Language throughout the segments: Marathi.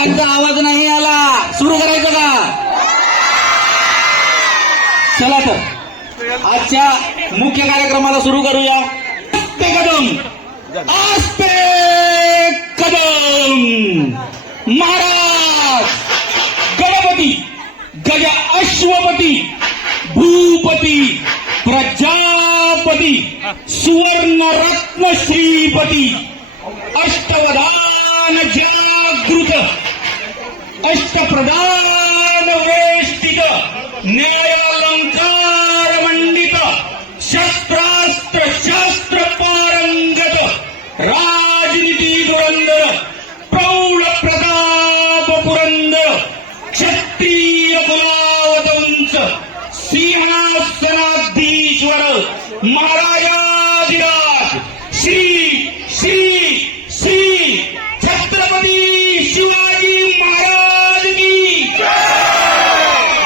टाळ्यांचा आवाज नाही आला, सुरू करायचं का? चला तर आजच्या मुख्य कार्यक्रमाला सुरू करूया. आस्ते कदम, आस्ते कदम. महाराज गणपती गज अश्वपती भूपती प्रजापती सुवर्ण रत्न श्रीपती अष्टवधान जागृत अष्टप्रधान वेष्टित न्यायालंकार मंडित शस्त्रास्त्र शास्त्र पारंगत राजनीती धुरंधर प्रौढ प्रताप पुरंदर क्षत्रिय कुलावतंच सिंहासनाधीश्वर महाराजाधिराज श्री श्री श्री छत्रपती शिवाजी महाराज की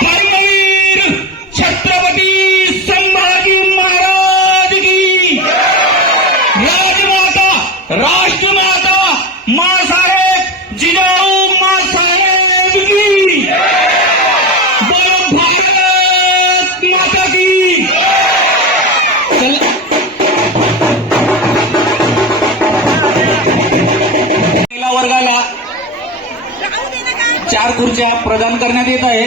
धर्मवीर छत्रपती संभाजी महाराज की राजमाता राष्ट्रमाता माँसाहेब जिजाऊ माँसाहेब की भारत माता की. महिला वर्गाला 4 खुर्च्या प्रदान करण्यात येत आहे.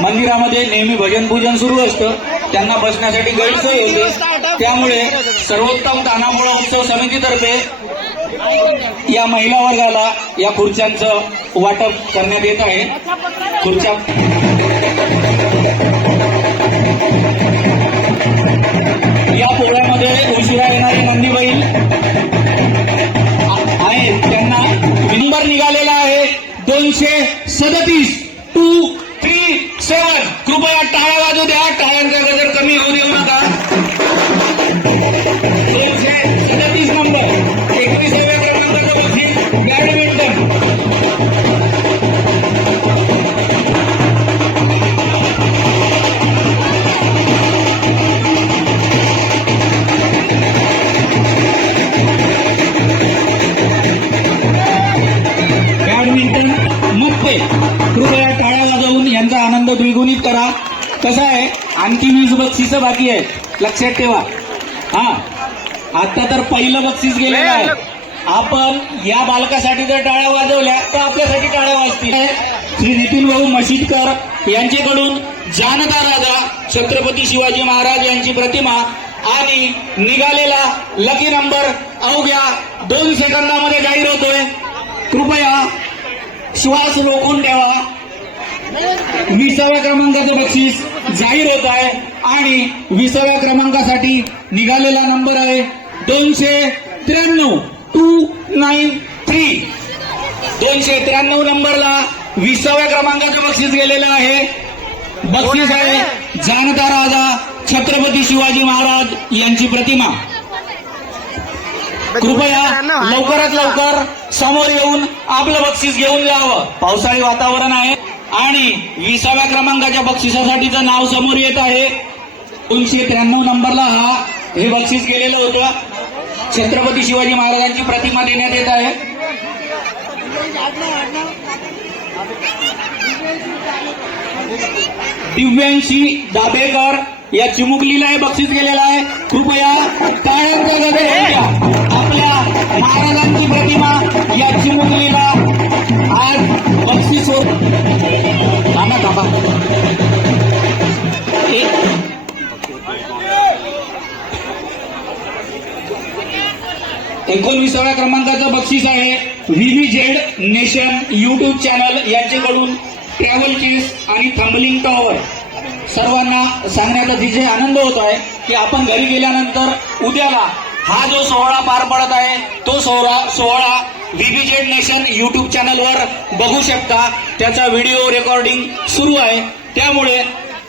मंदिरामध्ये नेहमी भजन पूजन सुरू असतं, त्यांना बसण्यासाठी गैरसोय होते. त्यामुळे सर्वोत्तम तानामुळा उत्सव समितीतर्फे या महिला वर्गाला या खुर्च्यांचं वाटप करण्यात येत आहे. खुर्च्या या पोळ्यामध्ये उशिरा येणारे नंदीबैल आहेत, त्यांना नंबर निघालेला आहे 237 237. कृपया टाळ्या वाजू द्या, टाळ्यांचा गजर कमी होऊ देऊ नका. 237 नंबर 31व्या क्रमांकाचं बक्षीस बॅडमिंटन. मध्ये कृपया टाळ्या वाजवून यांचा आनंद द्विगुणित करा. कसं आहे, आणखी 20 बक्षिसं बाकी आहेत, लक्षात ठेवा. हा, आता तर पहिलं बक्षीस गेलेलं आहे. आपण या बालकासाठी जर टाळ्या वाजवल्या तर आपल्यासाठी टाळ्या वाजतील. श्री नितीन भाऊ मशिदकर यांच्याकडून जानता राजा छत्रपती शिवाजी महाराज यांची प्रतिमा आणि निघालेला लकी नंबर अवघ्या 2 सेकंदामध्ये जाहीर होतोय. कृपया श्वास रोखून ठेवा. 20व्या क्रमांकाचं बक्षीस जाहीर होत आहे आणि 20व्या क्रमांकासाठी निघालेला नंबर आहे 293 293. 293 नंबरला 20व्या क्रमांकाचं बक्षीस गेलेलं आहे. बक्षीस आहे जानता राजा छत्रपती शिवाजी महाराज यांची प्रतिमा. कृपया लवकरात लवकर समोर येऊन आपलं बक्षीस घेऊन जावं. पावसाळी वातावरण आहे आणि 20व्या क्रमांकाच्या बक्षिसासाठीचं नाव समोर येत आहे. 293 नंबरला हे बक्षीस गेलेलं होतं. छत्रपती शिवाजी महाराजांची प्रतिमा देण्यात येत आहे. दिव्यांशी दाभेकर या चिमुकलीला हे बक्षीस गेलेलं आहे. कृपया टाळ्यांचा गजर होऊ द्या. आपल्या महाराजांची प्रतिमा या चिमुकलीला आज बक्षीस होत. थांबा 19व्या क्रमांकाचं बक्षीस आहे VVZ नेशन युट्यूब चॅनल यांच्याकडून ट्रॅव्हल केस आणि थंबलिंग टॉवर. सर्वांना सांगण्यात अतिशय आनंद होत आहे की आपण घरी गेल्यानंतर उद्याला हा जो सोहळा पार पडत आहे तो सोहळा VVZ नेशन युट्यूब चॅनलवर बघू शकता. त्याचा व्हिडिओ रेकॉर्डिंग सुरू आहे. त्यामुळे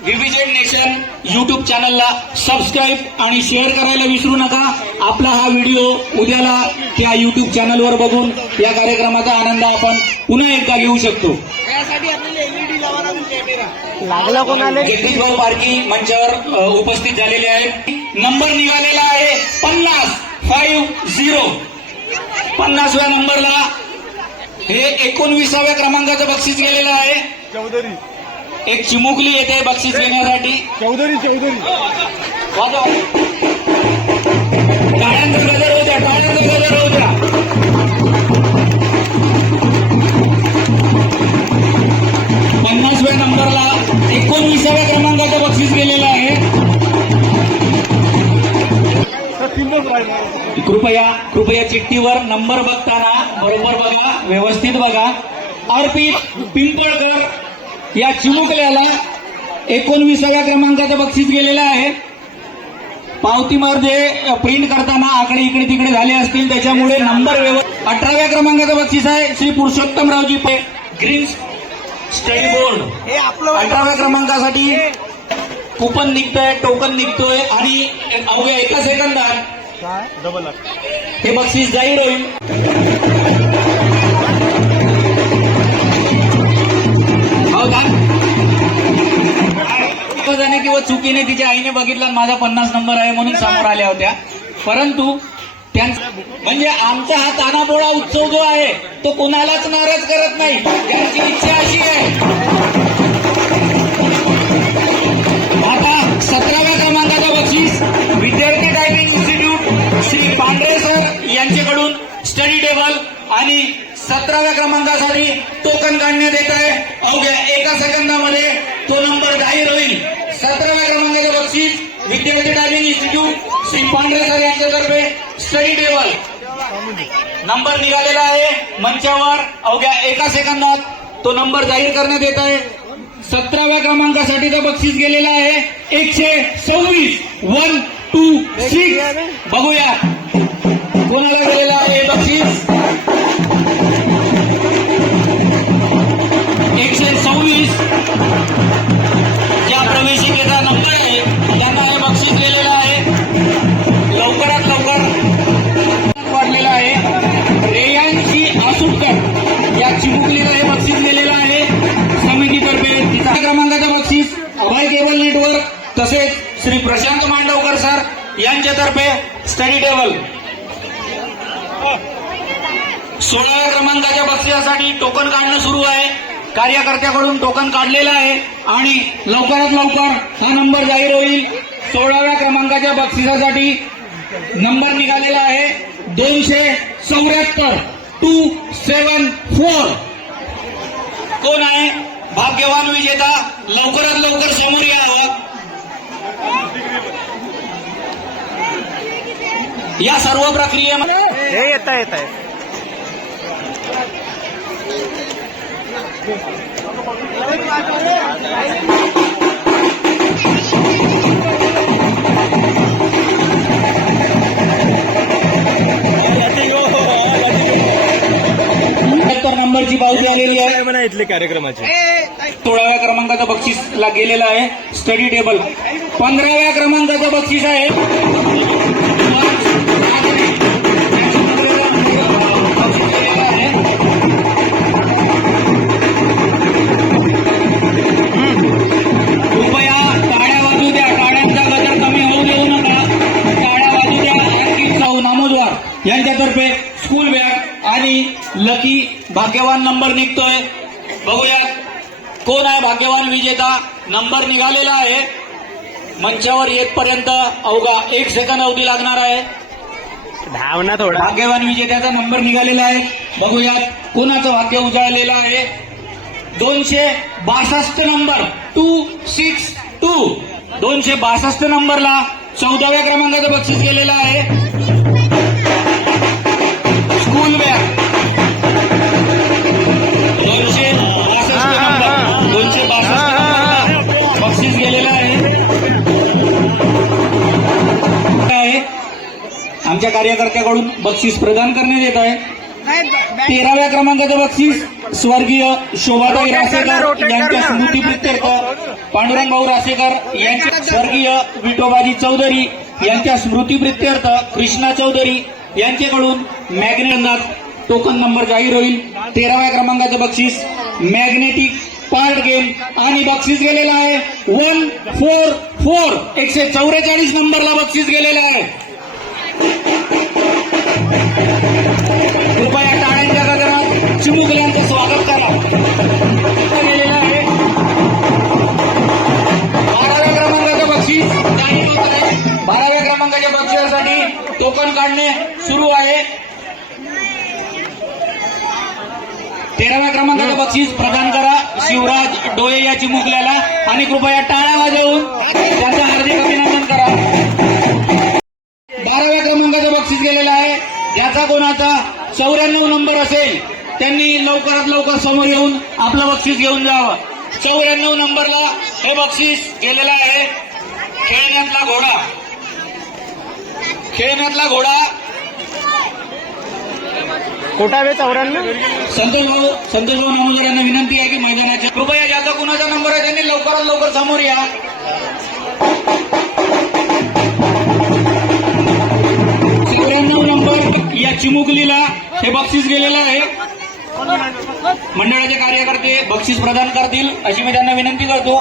VVZ नेशन युट्यूब चॅनलला सबस्क्राईब आणि शेअर करायला विसरू नका. आपला हा व्हिडिओ उद्याला त्या युट्यूब चॅनलवर बघून या कार्यक्रमाचा आनंद आपण पुन्हा एकदा घेऊ शकतो. लागला कोणाला? जगदीश भाऊ पारकी मंचावर उपस्थित झालेले आहेत. नंबर निघालेला आहे 50. 50व्या नंबरला हे 19व्या क्रमांकाचं बक्षीस गेलेलं आहे. चौधरी एक चिमुकली येते बक्षीस घेण्यासाठी. चौधरी वाजवा. टाळ्यांचा गजर होऊ द्या, टाळ्यांचा गजर होऊ द्या. 50व्या नंबरला 19व्या क्रमांकाचं बक्षीस गेलेलं आहे. कृपया चिठ्ठीवर नंबर बघताना बरोबर बघा, व्यवस्थित बघा. अर्पित पिंपळकर या चिमुकल्याला 19व्या क्रमांकाचं बक्षीस गेलेलं आहे. पावतीमध्ये प्रिंट करताना आकडे इकडे तिकडे झाले असतील, त्याच्यामुळे नंबर 18व्या क्रमांकाचं बक्षीस आहे श्री पुरुषोत्तमरावजी पे ग्रीन स्टडी बोर्ड. 18व्या क्रमांकासाठी कुपन निघतोय, टोकन निघतोय आणि अवघ्या एका सेकंदात हे बक्षीस जाहीर होईल. जाणे किंवा चुकीने तिच्या आईने बघितला माझा 50 नंबर आहे म्हणून समोर आल्या होत्या, परंतु म्हणजे आमचा हा तानापोळा उत्सव जो आहे तो कोणालाच नाराज करत नाही. त्यांची इच्छा अशी आहे. आता 17व्या क्रमांकाचं बक्षीस विद्यार्थी टायपिंग इन्स्टिट्यूट श्री पांढरे सर यांच्याकडून स्टडी टेबल आणि 17व्या क्रमांकासाठी टोकन काढण्यात येत आहे. अवघ्या एका सेकंदामध्ये तो नंबर जाहीर होईल. 17व्या क्रमांकाचं बक्षीस विद्यार्थी टायपिंग इन्स्टिट्यूट श्री पांढरे सर यांच्यातर्फे स्टडी टेबल. नंबर निघालेला आहे मंचावर. अवघ्या एका सेकंदात तो नंबर जाहीर करण्यात येत आहे. 17व्या क्रमांकासाठीचं बक्षीस गेलेलं आहे 126 126. बघूया कोणाला गेलेलं आहे हे बक्षीस. 126 ज्या प्रवेशिकेचा नंबर आहे त्यांना हे बक्षीस गेलेलं आहे. लवकरात लवकर वाढलेलं आहे. रेयांशी आसुटकर या चिमुकलीला हे बक्षीस गेलेलं आहे समितीतर्फे. तिसऱ्या क्रमांकाचं बक्षीस अभय केबल नेटवर्क तसेच श्री प्रशांत मांडवकर सर यांच्यातर्फे स्टडी टेबल. 16व्या क्रमांकाच्या बक्षिसासाठी टोकन काढणं सुरू आहे. कार्यकर्त्याकडून टोकन काढलेलं आहे आणि लवकरात लवकर हा नंबर जाहीर होईल. 16व्या क्रमांकाच्या बक्षिसासाठी नंबर निघालेला आहे 274 274. कोण आहे भाग्यवान विजेता? लवकरात लवकर समोर यावं. या सर्व प्रक्रियेमध्ये हे येत आहे. नंबरची पावती आलेली आहे. म्हणा इथले कार्यक्रमाचे 16व्या क्रमांकाचं बक्षीस गेलेलं आहे स्टडी टेबल. 15व्या क्रमांकाचं बक्षीस आहे कृपया टाळ्या वाजू द्या. टाळ्यांचा गजर कमी होऊ देऊ नका. टाळ्या वाजू द्या. अंकित साऊ नामोदवार यांच्यातर्फे स्कूल बॅग आणि लकी भाग्यवान नंबर निघतोय. बघूया कोण आहे भाग्यवान विजेता. नंबर निघालेला आहे. मंचावर येतपर्यंत अवघा 1 सेकंद अवधी लागणार आहे. धावना थोडा. भाग्यवान विजेत्याचा नंबर निघालेला आहे. बघूयात कोणाचं भाग्य उजळलेलं आहे. 262 नंबर 262. 262 नंबरला 14व्या क्रमांकाचं बक्षीस गेलेलं आहे स्कूल बॅग. 262 नंबर 262 बक्षीस गेलेलं आहे. आमच्या कार्यकर्त्याकडून बक्षीस प्रदान करण्यात येत आहे. 13व्या क्रमांकाचं बक्षीस स्वर्गीय शोभाताई रासेकर यांच्या स्मृतीप्रित्यर्थ पांडुरंग भाऊ रासेकर यांच्या, स्वर्गीय विठोबाजी चौधरी यांच्या स्मृतीप्रित्यर्थ कृष्णा चौधरी यांच्याकडून मॅग्नेट टोकन नंबर जाहीर होईल. 13व्या क्रमांकाचं बक्षीस मॅग्नेटिक पार्ट गेम आणि बक्षीस गेलेलं आहे 144. 144 नंबरला बक्षीस गेलेलं आहे. कृपया टाळ्यांच्या गजरात चिमुकल्यांचं स्वागत करा. गेलेलं आहे 12व्या क्रमांकाचं बक्षीस जाहीर होत आहे. 12व्या क्रमांकाच्या बक्षिसासाठी टोकन काढणे सुरू आहे. 13व्या क्रमांकाचं बक्षीस प्रदान करा शिवराज डोळे या चिमुकल्याला आणि कृपया टाळ्या वाजवून त्यांचं हार्दिक अभिनंदन करा. 12व्या क्रमांकाचं बक्षीस गेलेलं आहे. ज्याचा कोणाचा 94 नंबर असेल त्यांनी लवकरात लवकर समोर येऊन आपलं बक्षीस घेऊन जावं. 94 नंबरला हे बक्षीस गेलेलं आहे. खेळण्यातला घोडा कोटावे 94. संतोष भाऊ नामोदर यांना विनंती आहे की मैदानाच्या कृपया ज्याचा कुणाचा नंबर आहे त्यांनी लवकरात लवकर समोर या. 94 नंबर या चिमुकलीला हे बक्षीस गेलेलं आहे. मंडळाचे कार्यकर्ते बक्षीस प्रदान करतील अशी मी त्यांना विनंती करतो.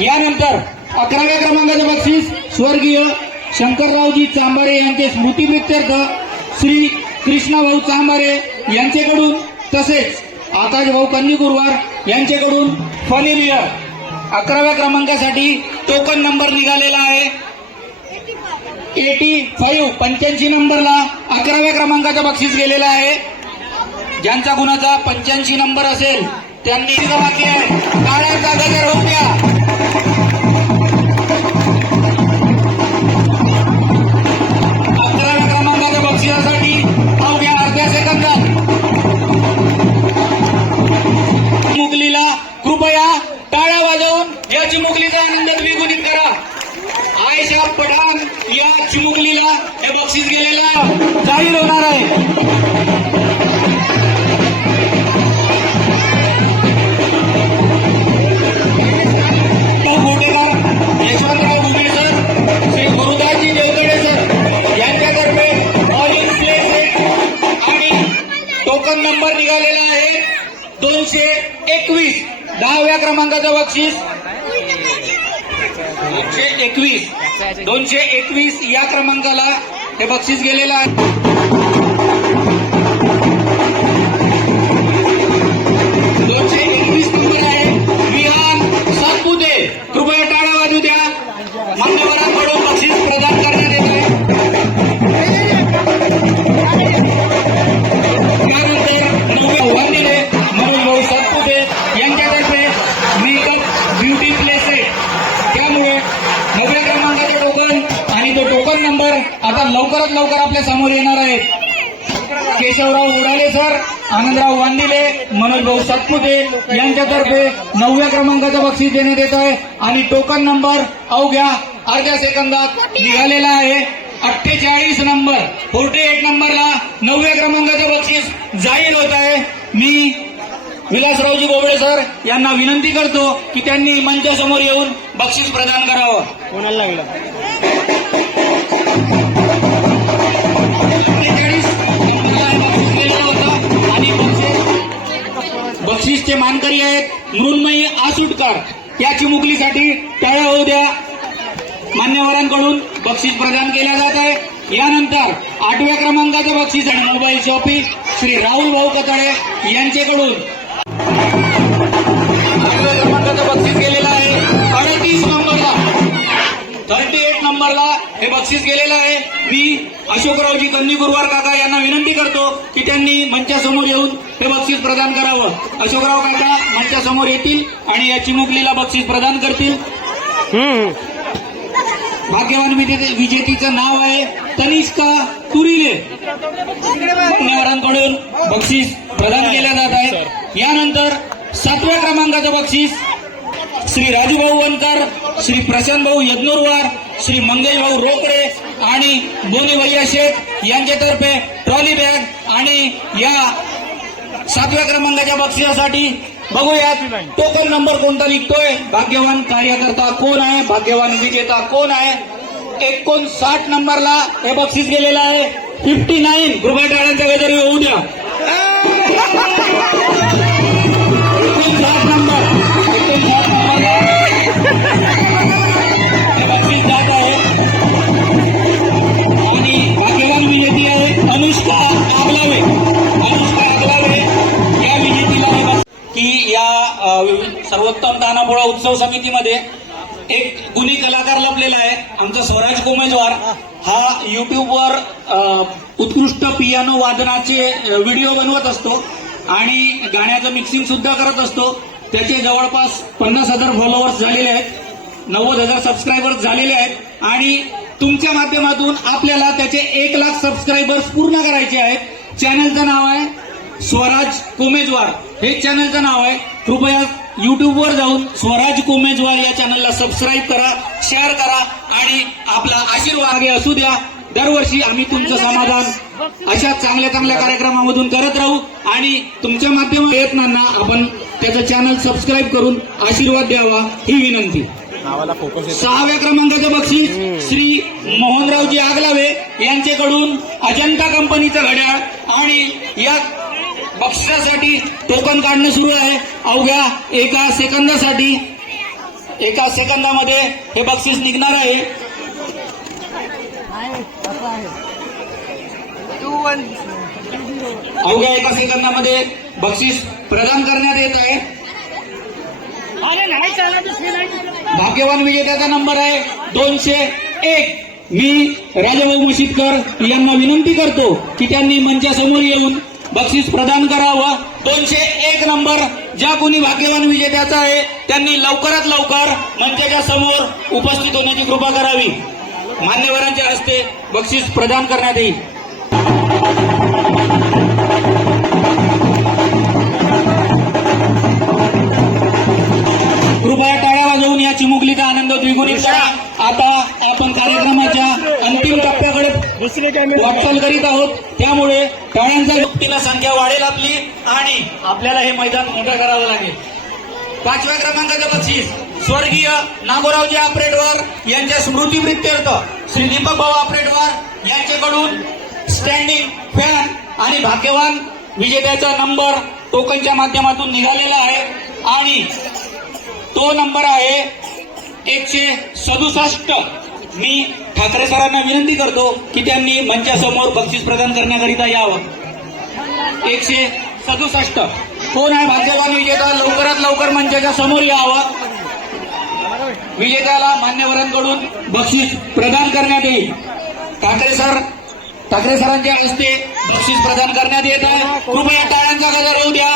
यानंतर 11व्या क्रमांकाचे बक्षीस स्वर्गीय शंकररावजी चांबारे यांचे स्मृतिप्रित्यर्थ श्री कृष्णाभाऊ चांबारे यांच्याकडून तसेच आकाशभाऊ कंदीकुरवार यांच्याकडून फनी बियर 11व्या क्रमांकासाठी टोकन नंबर निघालेला आहे. 85 नंबरला 11व्या क्रमांकाचं बक्षीस गेलेलं आहे. ज्यांचा कुणाचा 85 नंबर असेल त्यांनी बाकी आहे टाळ्यांचा गजर होऊ द्या. 11व्या क्रमांकाच्या बक्षिसासाठी अवघ्या अर्ध्या सेकंदात चिमुकलीला कृपया टाळ्या वाजवून या चिमुकलीचा आनंद द्विगुणित करा. आयशा पठाण या चिमुकलीला हे बक्षीस गेलेलं जाहीर होणार आहे. यशवंतराव घुगे सर, श्री गुरुदासजी देवगडे सर यांच्यातर्फे ऑलिंग प्ले सेट आणि टोकन नंबर निघालेला आहे 221. 10व्या क्रमांकाचं बक्षीस 221 या क्रमांकाला हे बक्षीस गेलेलं आहे. 221 नंबर आहे विहान सातपुते. कृपया टाळा वाजू द्या. मान्यवरांकडून बक्षीस प्रदान करण्यात येत आहे. त्यानंतर वंदिले मनोज भाऊ सातपुते यांच्यातर्फे मेकअप ब्युटी प्ले सेट. त्यामुळे 9व्या क्रमांकाचे टोकन आणि तो टोकन नंबर आता लवकरात लवकर आपल्या समोर येणार आहेत. केशवराव उडाले सर, आनंदराव वांदिले, मनोज भाऊ सातपुते यांच्यातर्फे 9व्या क्रमांकाचं बक्षीस देण्यात येत आहे आणि टोकन नंबर अवघ्या अर्ध्या सेकंदात निघालेला आहे. 48 नंबर 48 नंबरला 9व्या क्रमांकाचं बक्षीस जाहीर होत आहे. मी विलासरावजी बोबळे सर यांना विनंती करतो की त्यांनी मंचासमोर येऊन बक्षीस प्रदान करावं. कोणाला लागलं? 48 नंबरला हे बक्षीस गेलेलं होतं आणि बक्षीसचे मानकरी आहेत मृण्मयी आसुटकर या चिमुकलीसाठी टाळ्या होऊ द्या. मान्यवरांकडून बक्षीस प्रदान केलं जात आहे. यानंतर 8व्या क्रमांकाचं बक्षीस आणि मोबाईल शॉपी श्री राहुल भाऊ कताळे यांच्याकडून 8व्या क्रमांकाचं बक्षीस गेलेलं आहे. 38 नंबरला 38 नंबरला हे बक्षीस गेलेलं आहे. मी अशोकरावजी कंदीकुरवार काका यांना विनंती करतो की त्यांनी मंचासमोर येऊन हे बक्षीस प्रदान करावं. अशोकराव काका मंचासमोर येतील आणि या चिमुकलीला बक्षीस प्रदान करतील. भाग्यवान विजेतीचं नाव आहे तनिष्का तुरिले. मान्यवरांकडून बक्षीस प्रदान केलं जात आहे. यानंतर 7व्या क्रमांकाचं बक्षीस श्री राजूभाऊ वनकर, श्री प्रशांतभाऊ यज्ञोरवार, श्री मंगेशभाऊ रोकडे आणि बोनी भैया शेख यांच्यातर्फे ट्रॉली बॅग आणि या 7व्या क्रमांकाच्या बक्षिसासाठी बघूयात टोकन नंबर कोणता निघतोय. भाग्यवान कार्यकर्ता कोण आहे, भाग्यवान विजेता कोण आहे. 59 नंबरला हे बक्षीस गेलेलं आहे. 59 कृपया टाळ्यांचा गजर होऊ द्या. 59 नंबर हे बक्षीस जात आहे आणि भाग्यवान विजेती आहे अनुष्का आगलावे. अनुष्का आगलावे तानापुळा उत्सव समितीमध्ये एक गुणी कलाकार लपलेला आहे, आमचा स्वराज कोमेजवार. हा युट्यूबवर उत्कृष्ट पियानो वादनाचे व्हिडिओ बनवत असतो आणि गाण्याचं मिक्सिंग सुद्धा करत असतो. त्याचे जवळपास 50,000 फॉलोअर्स झालेले आहेत, 90,000 सबस्क्रायबर्स झालेले आहेत आणि तुमच्या माध्यमातून आपल्याला त्याचे 1 लाख सबस्क्रायबर्स पूर्ण करायचे आहेत. चॅनलचं नाव आहे स्वराज कोमेजवार, हे चॅनलचं नाव आहे. कृपया युट्यूबवर जाऊन स्वराज कोमेजवार या चॅनलला सबस्क्राईब करा, शेअर करा आणि आपला आशीर्वाद मागे असू द्या. दरवर्षी आम्ही तुमचं समाधान अशा चांगल्या चांगल्या कार्यक्रमामधून करत राहू आणि तुमच्या माध्यमातून प्रयत्नांना आपण त्याचं चॅनल सबस्क्राईब करून आशीर्वाद द्यावा ही विनंती. नावाला फोकस 6व्या क्रमांकाचं बक्षीस श्री मोहनरावजी आगलावे यांच्याकडून अजंता कंपनीचं घड्याळ आणि या बक्षिसासाठी टोकन काढणं सुरू आहे. अवघ्या 1 सेकंदासाठी 1 सेकंदामध्ये हे बक्षीस निघणार आहे. अवघ्या 1 सेकंदामध्ये बक्षीस प्रदान करण्यात येत आहे. भाग्यवान विजेत्याचा नंबर आहे 201. मी राजाभाऊ मुशितकर यांना विनंती करतो की त्यांनी मंचासमोर येऊन बक्षीस प्रदान करावं. 201 नंबर ज्या कोणी भाग्यवान विजेत्याचा आहे त्यांनी लवकरात लवकर मंचाच्या समोर उपस्थित होण्याची कृपा करावी. मान्यवरांच्या हस्ते बक्षीस प्रदान करण्यात येईल. कृपया टाळ्या वाजवून या चिमुकलीचा आनंद द्विगुणित करा. आता आपण कार्यक्रमाच्या अंतिम टप्प्याकडे वाटचाल करीत आहोत, त्यामुळे टाळ्यांच्या व्यक्तीला संख्या वाढेल आपली आणि आपल्याला हे मैदान मोठं करावं लागेल. 5व्या क्रमांकाचं बक्षीस स्वर्गीय नागोरावजी आपरेटवार यांच्या स्मृतीप्रित्यर्थ श्री दीपक भाऊ आपरेटवार यांच्याकडून स्टँडिंग फॅन आणि भाग्यवान विजेत्याचा नंबर टोकनच्या माध्यमातून निघालेला आहे आणि तो नंबर आहे 167. मी ठाकरे सरांना विनंती करतो की त्यांनी मंचासमोर बक्षीस प्रदान करण्याकरिता यावं. 167 कोण आहे भाग्यवान विजेता? लवकरात लवकर मंचाच्या समोर यावं. विजेत्याला मान्यवरांकडून बक्षीस प्रदान करण्यात येईल. ठाकरे सरांच्या हस्ते बक्षीस प्रदान करण्यात येत आहे. कृपया टाळ्यांचा गजर होऊ द्या.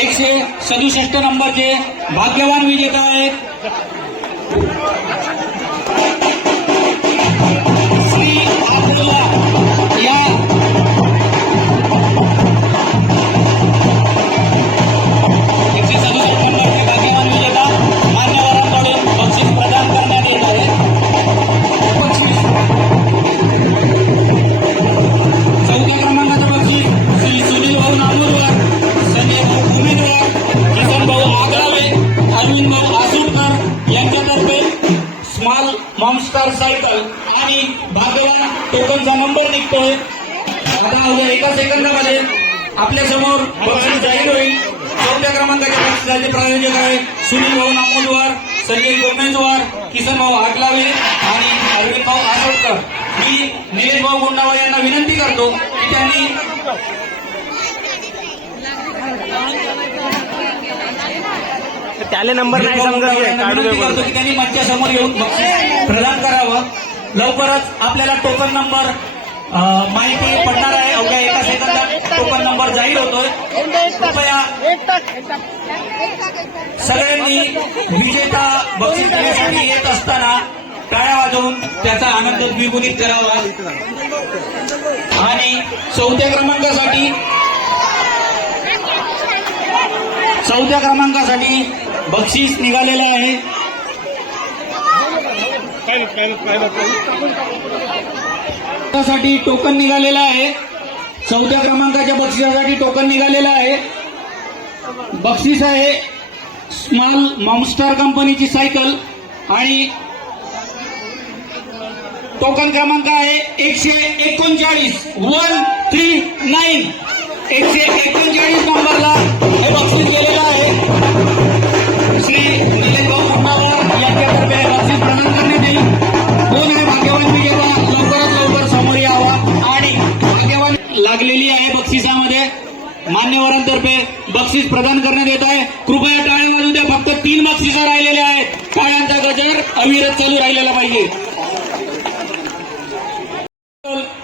167 नंबरचे भाग्यवान विजेता आहेत श्री अब्दुल्ला. या 167 नंबरचे भाग्यवान विजेता मान्यवरांकडून बक्षीस प्रदान करण्यात येत आहे. 4व्या क्रमांकाचं बक्षीस श्री सुनील भाऊ नागूरवार, संजय भाऊ उमेदवार, किसन भाऊ आगलावे, अरविंद भाऊ आसुरकर यांच्यातर्फे स्मॉल मॉन्स्टर सायकल आणि भाग्यवान टोकनचा नंबर निघतोय. आता अवघ्या 1 सेकंदामध्ये आपल्या समोर बक्षीस जाहीर होईल. 4व्या क्रमांकाच्या बक्षिसाचे प्रायोजक आहे सुनील भाऊ नामोदवार, संजय गोमेजवार, किसन भाऊ आगलावे आणि अरविंद भाऊ आसुरकर. मी निलेश भाऊ गुंडावा यांना विनंती करतो की त्यांनी त्याले नंबर नाही समजत की त्यांनी मंचासमोर येऊन बक्षीस प्रदान करावं. लवकरच आपल्याला टोकन नंबर माहिती पडणार आहे. अवघ्या 1 सेकंदात टोकन नंबर जाहीर होतोय. कृपया सगळ्यांनी विजेता बक्षीस देण्यासाठी येत असताना टाळ्या वाजवून त्याचा आनंद द्विगुणित करावा. आणि 4थ्या क्रमांकासाठी बक्षीस निघालेलं आहे. साठी टोकन निघालेलं आहे. 4थ्या क्रमांकाच्या बक्षिसासाठी टोकन निघालेलं आहे. बक्षीस आहे स्मॉल मॉन्स्टर कंपनीची सायकल आणि टोकन क्रमांक आहे 139 139. 139 नंबरला हे बक्षीस गेलेलं आहे. श्री निलेश भाऊ गुंडावा यांच्यातर्फे बक्षीस प्रदान करण्यात येईल. कोण आहे भाग्यवान विजेता? लवकरात लागलेली आहे बक्षिसामध्ये. मान्यवरांतर्फे बक्षीस प्रदान करण्यात येत आहे. कृपया टाळ्या वाजवून द्या. फक्त 3 बक्षिसं राहिलेले आहेत. टाळ्यांचा गजर अविरत चालू राहिलेला पाहिजे.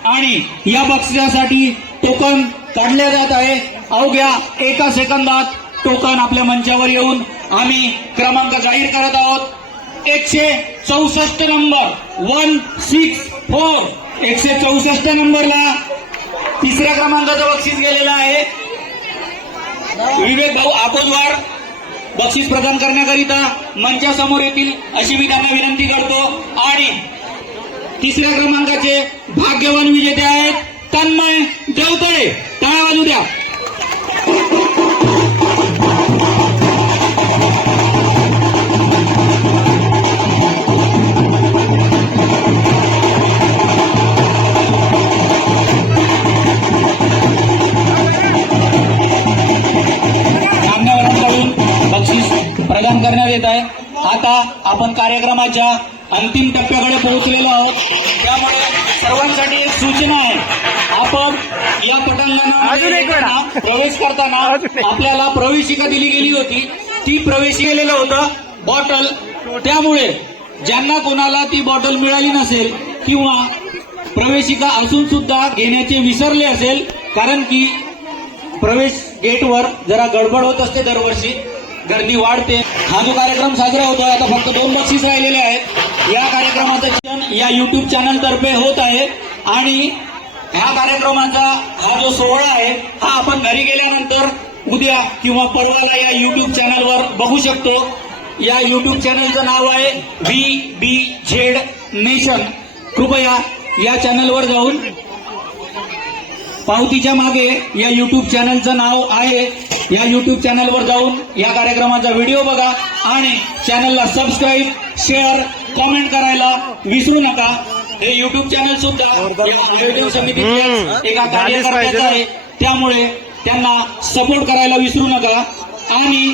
आणि या बक्षिसासाठी टोकन काढले जात आहे. अवघ्या 1 सेकंदात टोकन आपल्या मंचावर येऊन आम्ही क्रमांक जाहीर करत आहोत. 164 नंबर 164 164 नंबरला 3ऱ्या क्रमांकाचं बक्षीस गेलेलं आहे. विवेक भाऊ आकोजवार बक्षीस प्रदान करण्याकरिता मंचासमोर येतील अशी मी त्यांना विनंती करतो. आणि 3ऱ्या क्रमांकाचे भाग्यवान विजेते आहेत तन्मय देवतळे. टाळ्या वाजू द्या. मान्यवरांकडून बक्षीस प्रदान करण्यात येत आहे. आता आपण कार्यक्रमाच्या अंतिम टप्प्याकडे पोहोचलेलो आहोत. त्यामुळे सर्वांसाठी एक सूचना आहे. आपण या पटांगणात प्रवेश करताना आपल्याला प्रवेशिका दिली गेली होती. ती प्रवेशिका गेलेलं होतं बॉटल. त्यामुळे ज्यांना कोणाला ती बॉटल मिळाली नसेल किंवा प्रवेशिका असून सुद्धा घेण्याचे विसरले असेल, कारण की प्रवेश गेटवर जरा गडबड होत असते, दरवर्षी गर्दी वाढते. हा जो कार्यक्रम साजरा होतोय आता फक्त 2 बक्षीस राहिलेले आहेत. या कार्यक्रमाचं या युट्यूब चॅनल तर्फे होत आहे. आणि ह्या कार्यक्रमाचा हा जो सोहळा आहे हा आपण घरी गेल्यानंतर उद्या किंवा परवाला या युट्यूब चॅनलवर बघू शकतो. या युट्यूब चॅनलचं नाव आहे VBZ नेशन. कृपया या चॅनलवर जाऊन पावतीच्या मागे या युट्यूब चॅनलचं नाव आहे. या युट्यूब चॅनलवर जाऊन या कार्यक्रमाचा व्हिडिओ बघा आणि चॅनलला सबस्क्राईब, शेअर, कमेंट करायला विसरू नका. हे युट्यूब चॅनल सुद्धा या आयोजक समितीच्या एका कार्यकर्त्याचं आहे. त्यामुळे त्यांना सपोर्ट करायला विसरू नका. आणि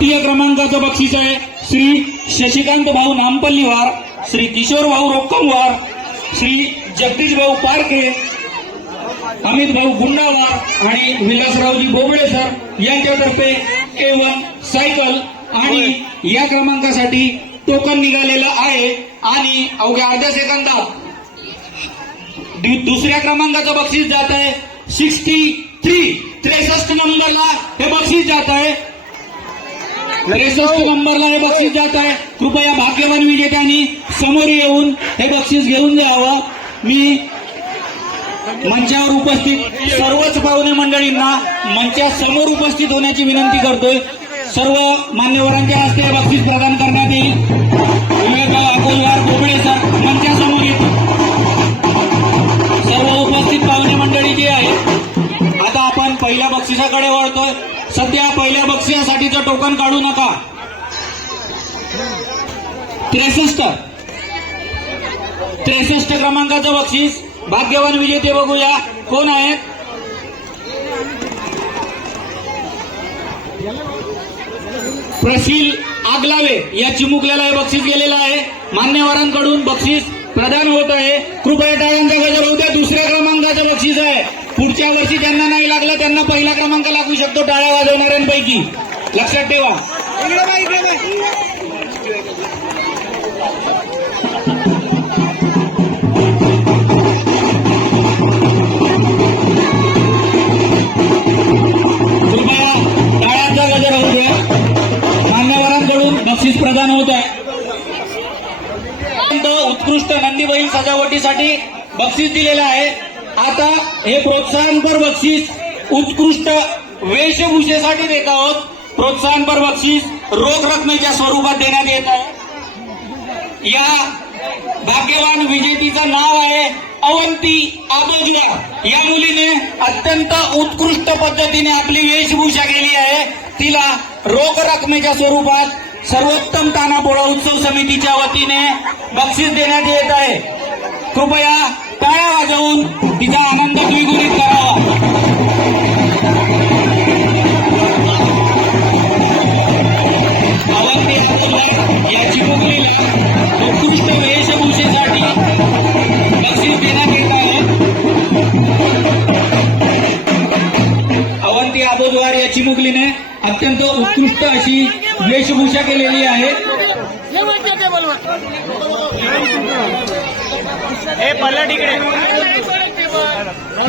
3 क्रमांकाचं बक्षीस आहे श्री शशिकांत भाऊ नामपल्लीवार, श्री किशोर भाऊ रोक्कमवार, श्री जगदीश भाऊ पारखे, अमित भाऊ गुंडावार आणि विलासरावजी बोबळे सर यांच्यातर्फे A1 सायकल. आणि या क्रमांकासाठी टोकन निघालेलं आहे. आणि अवघ्या अर्ध्या सेकंदात 2ऱ्या क्रमांकाचं बक्षीस जात आहे 63 नंबरला हे बक्षीस जात आहे. 63 नंबरला हे बक्षीस जात आहे. कृपया भाग्यवान विजेत्यांनी समोर येऊन हे बक्षीस घेऊन जावं. मी मंचावर उपस्थित सर्वच पाहुणे मंडळींना मंचासमोर उपस्थित होण्याची विनंती करतोय. सर्व मान्यवरांच्या हस्ते बक्षीस प्रदान करण्यात येईल. विवेकभाऊ अकोलवार बोबळे सर मंचासमोर येतील. सर्व उपस्थित पाहुणे मंडळी जी आहे. आता आपण पहिल्या बक्षिसाकडे वळतोय. सध्या पहिल्या बक्षिसासाठीचं टोकन काढू नका. 63 क्रमांकाचं बक्षीस भाग्यवान विजेते बघूया कोण आहेत. प्रशील आगलावे या चिमुकल्याला हे बक्षीस गेलेलं आहे. मान्यवरांकडून बक्षीस प्रदान होत आहे. कृपया टाळ्यांचा गजर होऊ द्या. 2ऱ्या क्रमांकाचं बक्षीस आहे. पुढच्या वर्षी ज्यांना नाही लागलं त्यांना पहिला क्रमांक लागू शकतो टाळ्या वाजवणाऱ्यांपैकी. लक्षात ठेवा. कृपया टाळ्यांचा गजर होऊ द्या. मान्यवरांकडून बक्षीस प्रदान होत आहे. उत्कृष्ट नंदी बैल सजावटीसाठी बक्षीस दिलेलं आहे. आता हे प्रोत्साहनपर बक्षीस उत्कृष्ट वेशभूषेसाठी देत आहोत. प्रोत्साहनपर बक्षीस रोख रकमेच्या स्वरूपात देण्यात येत आहे. या भाग्यवान विजेतीचं नाव आहे अवंती आबोजवार. या मुलीने अत्यंत उत्कृष्ट पद्धतीने आपली वेशभूषा केली आहे. तिला रोख रकमेच्या स्वरूपात सर्वोत्तम तानापोळा उत्सव समितीच्या वतीने बक्षीस देण्यात येत आहे. कृपया टाळ्या वाजवून तिचा आनंद द्विगुणित करावा. अवंती आबोजवार या चिमुकलीला उत्कृष्ट वेशभूषेसाठी बक्षीस देण्यात येत आहे. चिमुकलीने अत्यंत उत्कृष्ट अशी वेशभूषा केलेली आहे.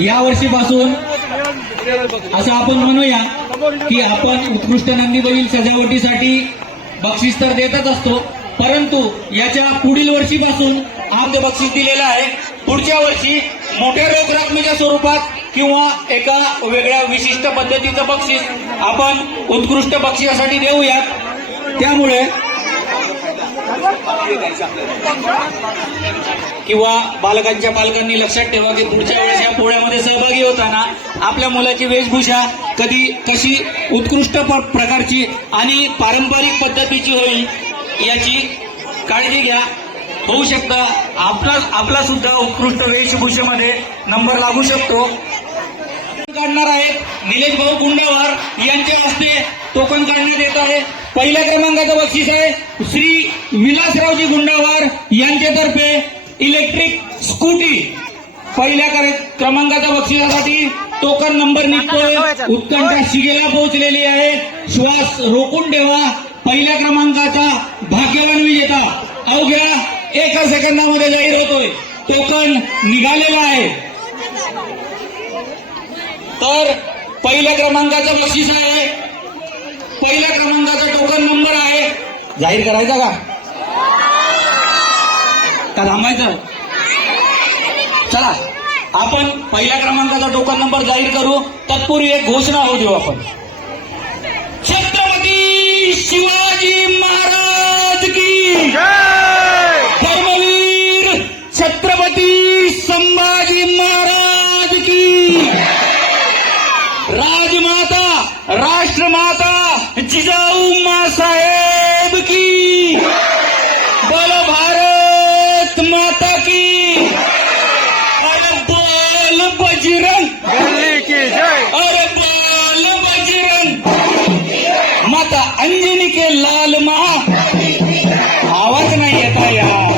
या वर्षीपासून असं आपण म्हणूया की आपण उत्कृष्ट नंदी बैल सजावटीसाठी बक्षीस तर देतच असतो, परंतु याच्या पुढील वर्षीपासून आपण ते बक्षीस दिलेलं आहे. पुढच्या वर्षी मोठ्या रोख रकमेच्या स्वरूपात किंवा एका वेगळ्या विशिष्ट पद्धतीचं बक्षीस आपण उत्कृष्ट बक्षिसासाठी देऊयात. त्यामुळे किंवा बालकांच्या पालकांनी लक्षात ठेवा की पुढच्या वेळेस या पोळ्यामध्ये सहभागी होताना आपल्या मुलाची वेशभूषा कशी उत्कृष्ट प्रकारची आणि पारंपरिक पद्धतीची होईल याची काळजी घ्या. होऊ शकतं आपला सुद्धा उत्कृष्ट वेशभूषेमध्ये नंबर लागू शकतो. काढणार आहेत निलेश भाऊ गुंडावार यांच्या हस्ते टोकन काढण्यात येत आहे. पहिल्या क्रमांकाचं बक्षीस आहे श्री विलासरावजी गुंडावार यांच्यातर्फे इलेक्ट्रिक स्कूटी. पहिल्या क्रमांकाच्या बक्षिसासाठी टोकन नंबर निघतोय. उत्कंठा शिगेला पोहोचलेली आहे. श्वास रोखून ठेवा. पहिल्या क्रमांकाचा भाग्यवान विजेता अवघ्या एका सेकंदामध्ये जाहीर होतोय. टोकन निघालेला आहे. तर पहिल्या क्रमांकाचं बक्षीस आहे. पहिल्या क्रमांकाचा टोकन नंबर आहे. जाहीर करायचा का थांबायचं? चला आपण पहिल्या क्रमांकाचा टोकन नंबर जाहीर करू. तत्पूर्वी एक घोषणा होऊ देऊ आपण. छत्रपती शिवाजी महाराज की धर्मवीर छत्रपती संभाजी महाराज की राजमाता राष्ट्रमाता जिजाऊ माँसाहेब की बोलो भारत माता की अरे बोल बजरंग अरे बोल बजरंग माता अंजनी के लाल माँ. आवाज नाही येता यार.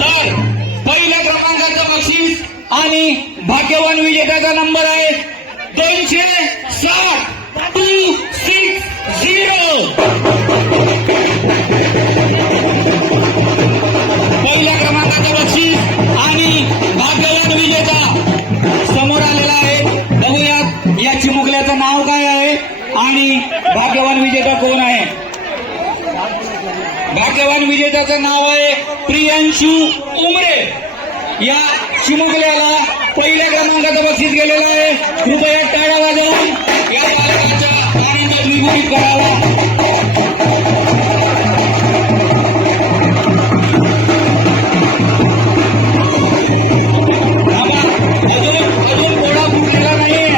तर पहिल्या क्रमांकाचं बक्षीस आणि भाग्यवान विजेत्याचा नंबर आहे 260 260. पहिल्या क्रमांकाचं बक्षीस आणि भाग्यवान विजेता समोर आलेला आहे. बघूयात या चिमुकल्याचं नाव काय आहे आणि भाग्यवान विजेता कोण आहे. भाग्यवान विजेत्याचं नाव आहे प्रियांशू उमरे. या चिमुकल्याला पहिल्या क्रमांकाचं बक्षीस गेलेलं आहे. कृपया टाळ्या वाजवून या बालकाचा आनंद द्विगुणित करावा. अजून पोळा फुटलेला नाहीये.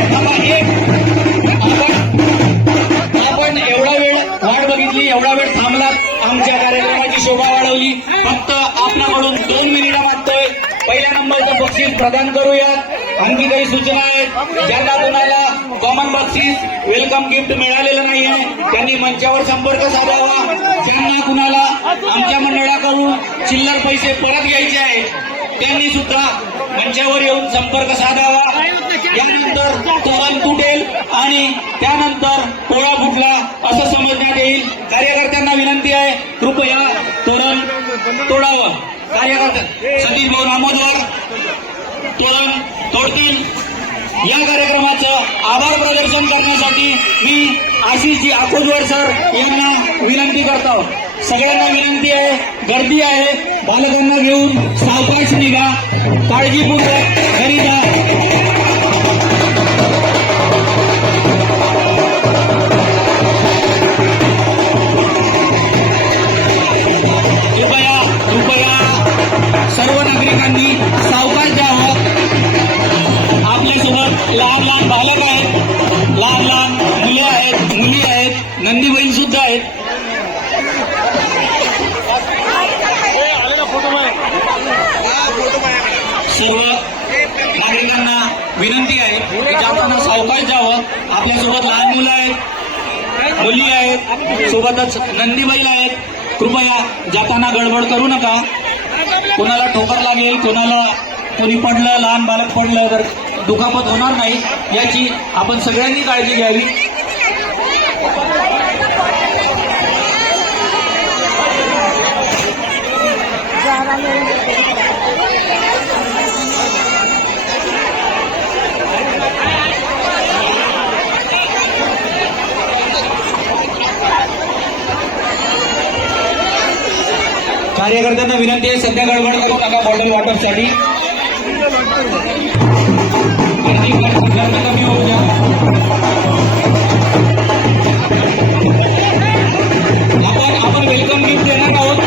आपण एवढा वेळ वाट बघितली, एवढा वेळ थांबलात, आमच्या कार्यक्रमाची शोभा वाढवली. फक्त आपल्याकडून 2 मिनिटं मागतोय. पहिल्या नंबरचं बक्षीस प्रदान करूयात. आणखी काही सूचना आहेत. ज्यांना कुणाला कॉमन बक्षीस वेलकम गिफ्ट मिळालेलं नाहीये त्यांनी मंचावर संपर्क साधावा. ज्यांना कुणाला आमच्या मंडळाकडून चिल्लर पैसे परत घ्यायचे आहेत त्यांनी सुद्धा मंचावर येऊन संपर्क साधावा. यानंतर तोरण तुटेल आणि त्यानंतर पोळा फुटला असं समजण्यात येईल. कार्यकर्त्यांना विनंती आहे कृपया तोरण तोडावं. कार्यकर्ते सतीश भाऊ नामोदर तोरण तोडतील. या कार्यक्रमाचं आभार प्रदर्शन करण्यासाठी मी आशिषजी आखोजवाड सर यांना विनंती करतो. सगळ्यांना विनंती आहे, गर्दी आहे, बालकांना घेऊन सावकाश निघा, काळजीपूर्वक घरी जा. कृपया सर्व नागरिकांनी सावकाश द्यावं. आपल्यासोबत लहान लहान बालक आहेत, लहान लहान मुले आहेत, मुली आहेत, नंदी बहीण सुद्धा आहेत. सर्व नागरिकांना विनंती आहे की जाताना सावकाश जावं. आपल्यासोबत लहान मुलं आहेत, मुली आहेत, सोबतच नंदी बैल आहेत. कृपया जाताना गडबड करू नका. कोणाला ठोकर लागेल, कोणाला कोणी पडलं, लहान बालक पडलं तर दुखापत होणार नाही याची आपण सगळ्यांनी काळजी घ्यावी. कार्यकर्त्यांना विनंती आहे, सध्या गडबड करू नका बॉटल वॉटरसाठी. गर्दी सगळ्यांना कमी होऊ द्या. आपण वेलकम गिफ्ट देणार आहोत.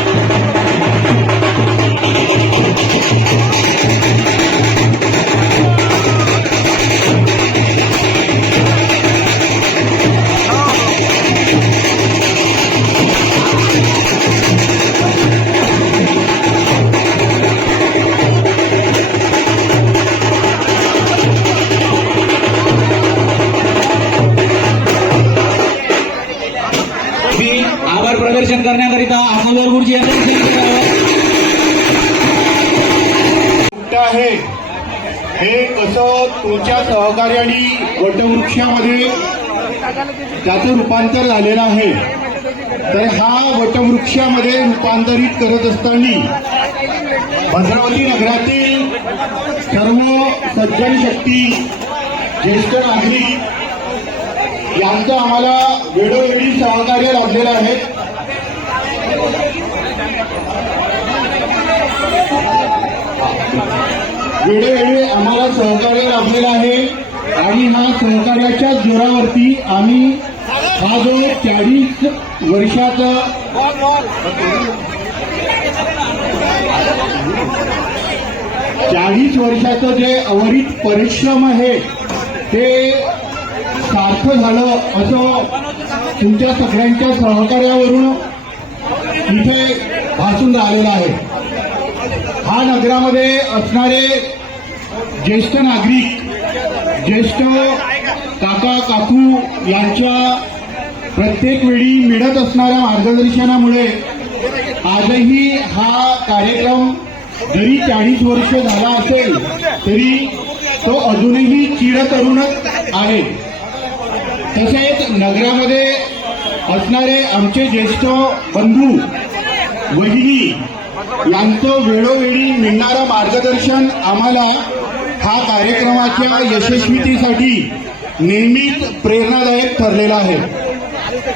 आभार प्रदर्शन करण्याकरिता आनंद गुरुजी यांना आहे हे कसं तुमच्या सहकार्याने वटवृक्षामध्ये त्याचं रूपांतर झालेलं आहे. तर हा वटवृक्षामध्ये रूपांतरित करत असताना भद्रावती नगरातील सर्व सज्जन शक्ती, ज्येष्ठ नागरिक यांचं आम्हाला वेळोवेळी सहकार्य लाभलेलं आहे. वेळोवेळी आम्हाला सहकार्य लाभलेलं आहे आणि ह्या सहकार्याच्या जोरावरती आम्ही हा जो 40 वर्षाचा 40 वर्षाचं जे अविरत परिश्रम आहे ते सार्थ झालं असं तुमच्या सगळ्यांच्या सहकार्यावरून इथे भासून राहिलेलं आहे. हा नगरामध्ये असणारे ज्येष्ठ नागरिक, ज्येष्ठ काका काकू यांच्या प्रत्येक वेळी मिळत असणाऱ्या मार्गदर्शनामुळे आजही हा कार्यक्रम जरी 40 वर्ष झाला असेल तरी तो अजूनही चिरतरुणच आहे. तसेच नगरामध्ये असणारे आमचे ज्येष्ठ बंधू भगिनी यांचं वेळोवेळी मिळणारं मार्गदर्शन आम्हाला हा कार्यक्रमाच्या यशस्वीतेसाठी नेहमीच प्रेरणादायक ठरलेलं आहे.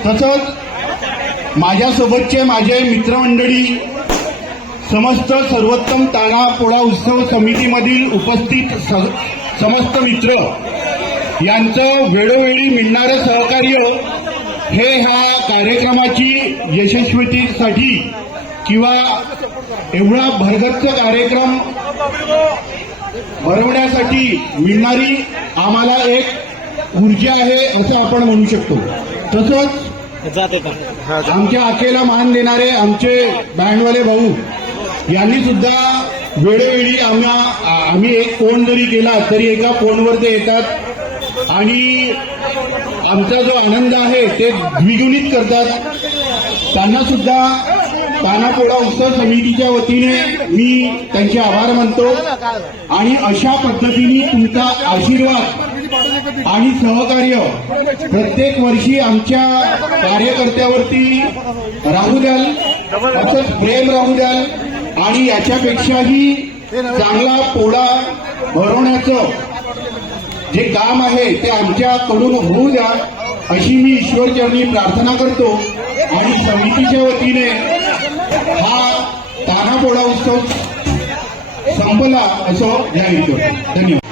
तसंच माझ्यासोबतचे माझे मित्रमंडळी, समस्त सर्वोत्तम तानापोळा उत्सव समितीमधील उपस्थित समस्त मित्र यांचं वेळोवेळी मिळणारं सहकार्य हे ह्या कार्यक्रमाची यशस्वीतेसाठी किंवा एवढा भरगच्च कार्यक्रम भरवण्यासाठी मिळणारी आम्हाला एक ऊर्जा आहे असं आपण म्हणू शकतो. तसंच आमच्या आखेला मान देणारे आमचे बँडवाले भाऊ यांनी सुद्धा वेळोवेळी आम्ही एक फोन जरी केला तरी एका फोनवर ते येतात आणि आमचा जो आनंद आहे ते द्विगुणित करतात. त्यांना सुद्धा तानापोळा उत्सव समितीच्या वतीने मी त्यांचे आभार मानतो आणि अशा पद्धतीने तुमचा आशीर्वाद आणि सहकार्य प्रत्येक वर्षी आमच्या कार्यकर्त्यावरती राहू द्याल, असंच प्रेम राहू द्याल आणि याच्यापेक्षाही चांगला पोळा भरवण्याचं जे काम आहे ते आमच्याकडून होऊ द्या अशी मी ईश्वरचरणी प्रार्थना करतो आणि समितीच्या वतीने हा तानापोळा उत्सव संपला असं जाहीर करतो. धन्यवाद.